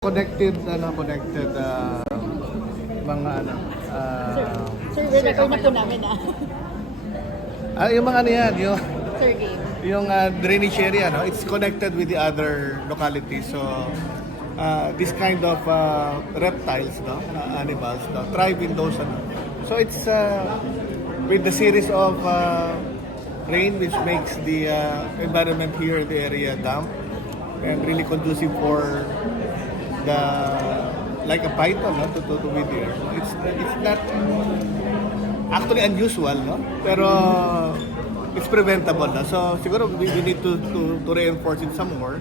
Connected, ano, connected, uh, mga ano, Sir, uh, sir, record na po namin ah. ah, yung mga ano yan, yung, Sir Game. yung uh, drainage area, no, it's connected with the other localities. So, uh, this kind of uh, reptiles, no, uh, animals, no, thrive in those, ano. So, it's uh, with the series of uh, rain which makes the uh, environment here the area damp and really conducive for the like a python no, to, to, to be there. It's, it's not actually unusual, no? Pero it's preventable na. So siguro we, we need to, to to reinforce it some more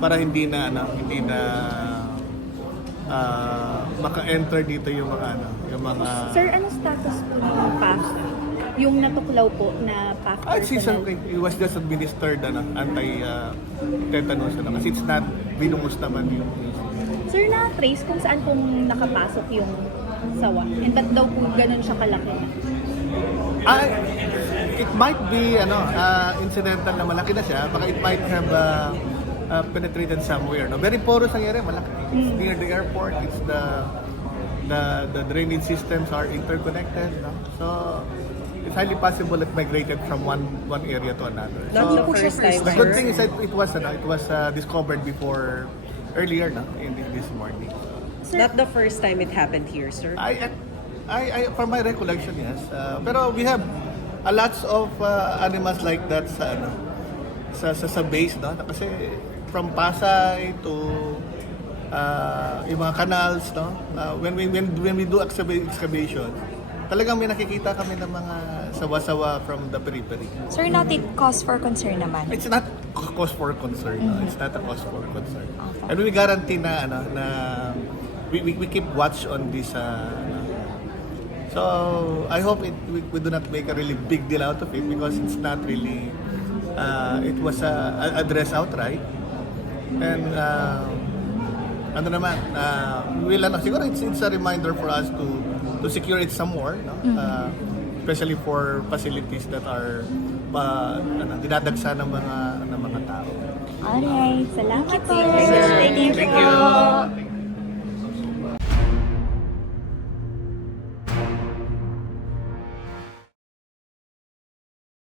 para hindi na ano, hindi na ah, maka-enter dito yung mga ano, yung mga Sir, ano status po ng PAF? Yung natuklaw po na PAF Ah, personnel? something, it was just administered ano, anti-tetanus ano, kasi it's not binungus naman yung, Sir, na-trace kung saan pong nakapasok yung sawa? And ba't daw po ganun siya kalaki? Ah, it might be ano, uh, incidental na malaki na siya. Baka it might have uh, uh, penetrated somewhere. No? Very porous ang area, malaki. It's near the airport. It's the the the drainage systems are interconnected. No? So it's highly possible it migrated from one one area to another. Not So, the first time, the good thing is that it was ano, it was uh, discovered before earlier no, in this morning. Sir, Not the first time it happened here, sir. I, I, I, from my recollection, yes. Uh, pero we have a lots of uh, animals like that sa ano, sa sa, sa base, no? Kasi from Pasay to uh, yung mga canals, no? Uh, when we when, when we do excava- excavation, talagang may nakikita kami ng mga sawa-sawa from the periphery. Sir, not it cause for concern naman. It's not cause for concern. No? It's not a cause for concern. Okay. And we guarantee na ano na we, we, we keep watch on this uh. So, I hope it, we, we do not make a really big deal out of it because it's not really uh, it was uh, addressed outright. And uh, ano naman, uh, we will ano, siguro it's, it's a reminder for us to to secure it some more, no? Uh, especially for facilities that are uh, ano, dinadagsa ng mga ng mga tao. alright. Salamat, sir.